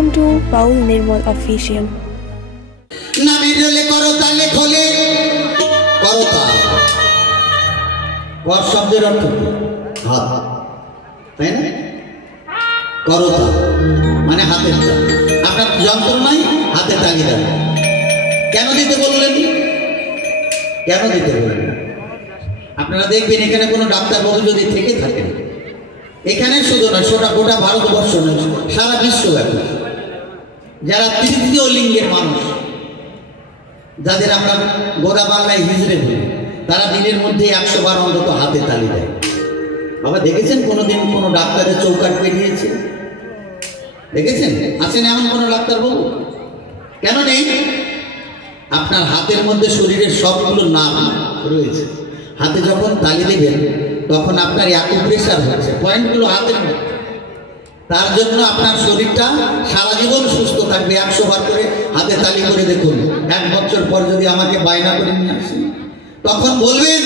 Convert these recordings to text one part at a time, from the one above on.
Welcome to Paul Nirmal Official. নামিরলে করতা লেখলে করতা কর শব্দের অর্থ কি? হাত, তাই না? করতা মানে হাতের তালি। আপনার যন্ত্র নাই, হাতে তালি দেন। কেন দিতে বললেন? কেন দিতে বললেন? আপনারা দেখবেন এখানে কোনো ডাক্তারবাবু যদি থেকে থাকেন, এখানে শুধু না, গোটা ভারতবর্ষ নয়, সারা বিশ্বব্যাপী যারা তৃতীয় লিঙ্গের মানুষ, যাদের আমরা গোড়া বাংলায় হিজড়ে বলি, তারা দিনের মধ্যে 100 বার অন্তত হাতে তালি দেয়। বাবা দেখেছেন কোনোদিন কোনো ডাক্তারের চৌকাট পেরিয়েছে? দেখেছেন? আছেন এমন কোনো ডাক্তারবাবু? কেন নেই? আপনার হাতের মধ্যে শরীরের সবগুলো নাম রয়েছে। হাতে যখন তালি দেবেন তখন আপনার এত প্রেশার হচ্ছে, পয়েন্টগুলো হাতের মধ্যে। তার জন্য আপনার শরীরটা সারা জীবন সুস্থ থাকবে। 100 বার করে হাতে তালি করে দেখুন। 1 বছর পর যদি আমাকে বায়না করে নিয়ে আসেন, তখন বলবেন,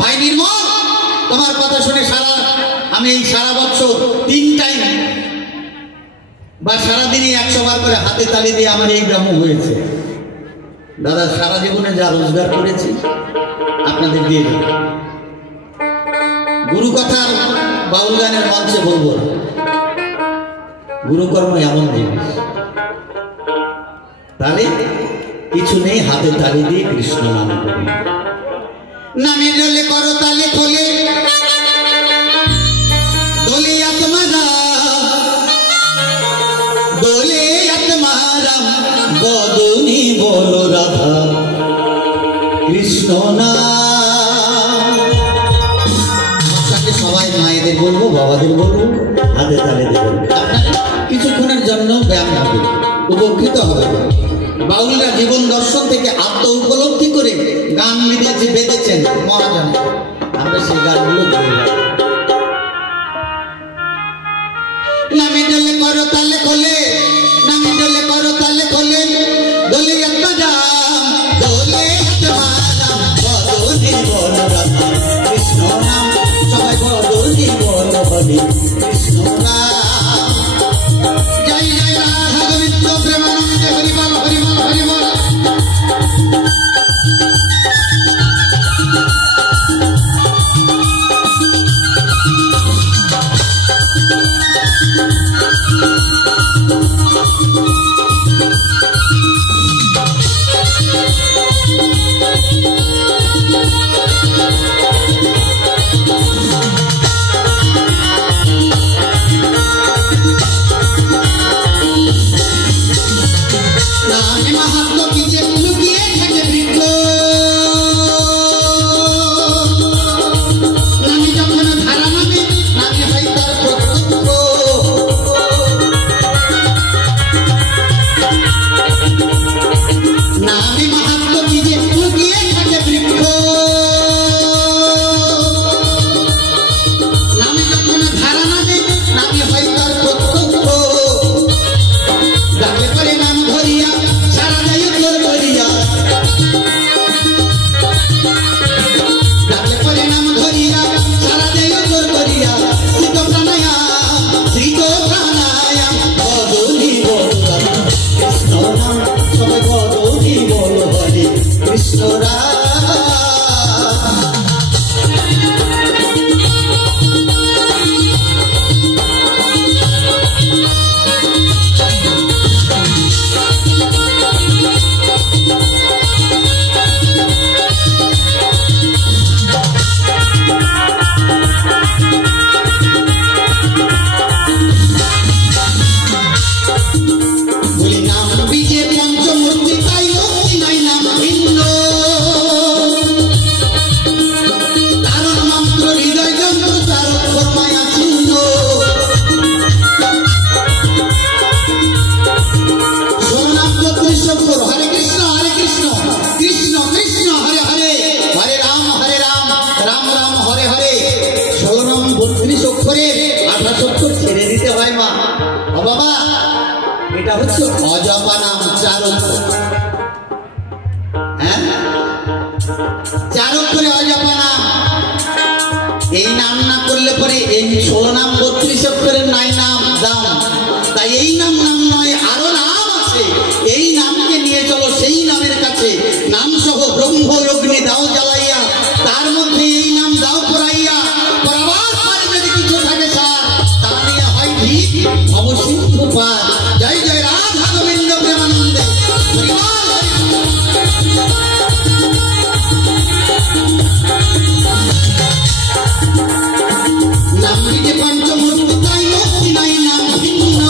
ভাই নির্মল, তোমার কথা শুনে আমি এই সারা বছর 3 টাইম বা সারাদিনই 100 বার করে হাতে তালি দিয়ে আমার এই ব্যায়াম হয়েছে। দাদা, সারা জীবনে যা রোজগার করেছি আপনাদের দিয়ে দেব। গুরু কথার বাউল গানের মঞ্চে বলবো, গুরুকর্ম এমন জিনিস। তাহলে কিছু নেই, হাতে তালি দিয়ে কৃষ্ণ নাম করি। নামিরলে করতা লেখলে দোলিয়াত মারা দোলিয়াত মারা বদনি বলো রাধা কৃষ্ণ নাম। সবাই মায়েদের বলবো, বাবাদের বলবো, হাতে তালি দেবেন। আপনার কিছুক্ষণের জন্য ব্যায়াম হবে, উপকৃত হবে। বাউলরা জীবন দর্শন থেকে আত্ম উপলব্ধি করে গান বেঁধেছেন মহাজন। আমরা সেই গানগুলো নামি ডলে করো তালে খোলে, নামি ডলে করো তালে খোলে, দোলে একটা দোলে কৃষ্ণ নাম, সবাই বলি বলো হরি কৃষ্ণ নাম। জয় জয় রাধা গোবিন্দ প্রেমানন্দে হরিবল হরিবল হরিবল। অজপা নাম চারক, চারক করে অজপা নাম। এই নাম না করলে পরে এই 16 নাম 32 অক্ষরের নাই নাম দাম। তাই এই নাম নয়, আরো কি অবসিদ্ধ পাঠ। জয় জয় রাধা গোবিন্দ প্রেমানন্দে। নাম দিতে পঞ্চমূর্তি তাই মুক্তি নাই নাম ভিন্ন।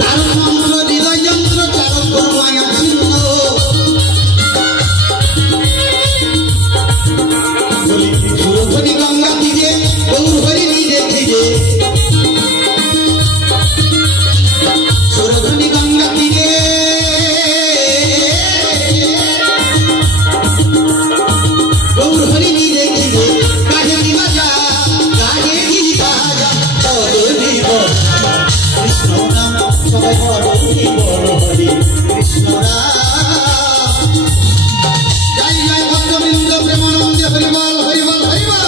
দারুণ মন্ত্র হৃদয় যন্ত্র চালক করবায়া ছিন্ন। সুরধনী গঙ্গা তীরে গৌর হরি নিজে তীরে। সুরধনী গঙ্গা তীরে গৌর হরি নিজে তীরে। কাজেরি বাজা কাজেরি বাজা বলি বল কৃষ্ণ নাম সবাই বলি বল হরি কৃষ্ণ নাম। জয় জয় ভক্তবৃন্দ প্রেমানন্দে হরিবল হরিবল হরিবল।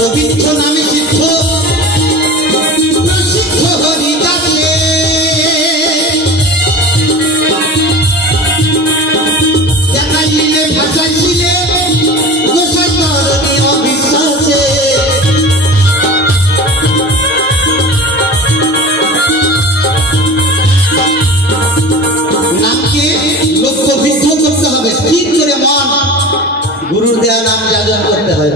পবিত্র নামে সিদ্ধ প্রসিদ্ধ হরি ডাকলে। দেখাইলে ভাসাইছিলে গোসাই তরণী অবিশ্বাসে। নামকে লক্ষ্যবিদ্ধ করতে হবে, স্থির করে মন গুরুর দেয়া নাম যাজন করতে হয়।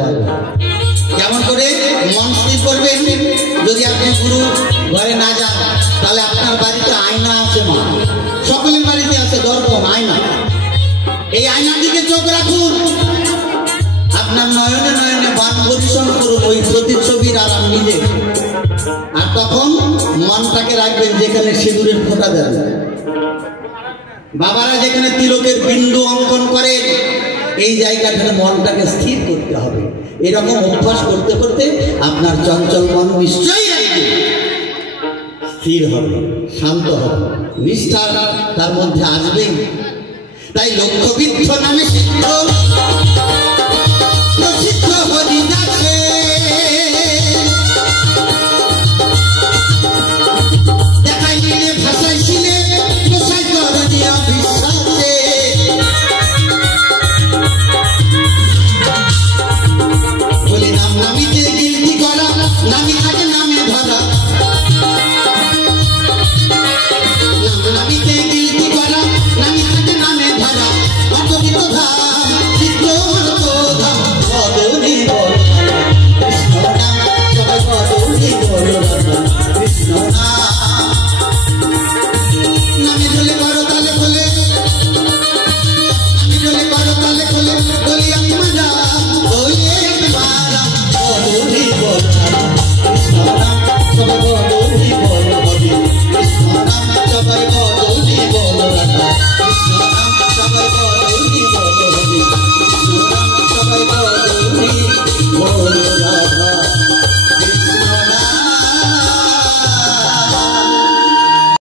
কেমন করে মন স্থির করবেন? যদি আপনি গুরু ঘরে না যান তাহলে আপনার বাড়িতে আয়না আছে, মা সকলের বাড়িতে আছে দর্পণ আয়না। এই আয়নার দিকে চোখ রাখুন, আপনার নয়নে নয়নে বান পরিশ্রম করুন ওই প্রতিচ্ছবির আর আপনি নিজে। আর তখন মনটাকে রাখবেন যেখানে সিঁদুরের ফোঁটা দেন। বাবারা যেখানে তিলকের বিন্দু অঙ্কন করে এই জায়গাটাতে মনটাকে স্থির করতে হবে। এরকম অভ্যাস করতে করতে আপনার চঞ্চল মন নিশ্চয়ই স্থির হবে, শান্ত হবে, নিষ্ঠা তার মধ্যে আসবেই। তাই লক্ষ্যবিদ্ধ নামে সিদ্ধ